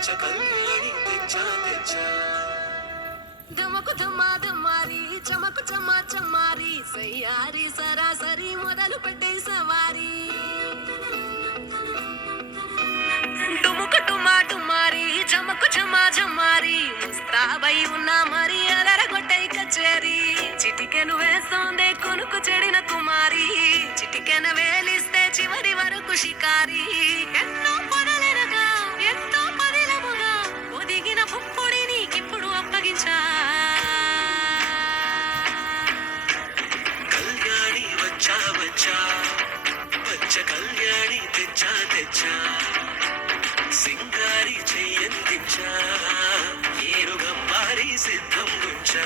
పచ్చ కళ్యాణి తెచ్చా తెచ్చా ధమకు ధమారి చమకు చమా చమారి సయ్యారి సరాసరి మొదలు పెట్టే సవారీ డుముకు డుమారి చమకు చమా చమారి ముస్తాబై ఉన్నా మరి అలరగొట్టై కచేరి చిటికెను వేస్తోందే కొనుకు చెడిన కుమారి చిటికెన వేలిస్తే చివరి వరకు షికారి ఎన్నో పొదలెనగా ఎంతో పదిలముగా ఒదిగిన పుప్పొడి నీకిప్పుడు అప్పగించా కళ్యాణి వచ్చా వచ్చా పచ్చ కళ్యాణి తెచ్చా తెచ్చా సింగారి చెయ్యందించా ఏనుగమ్మారి సిద్ధం గుంచా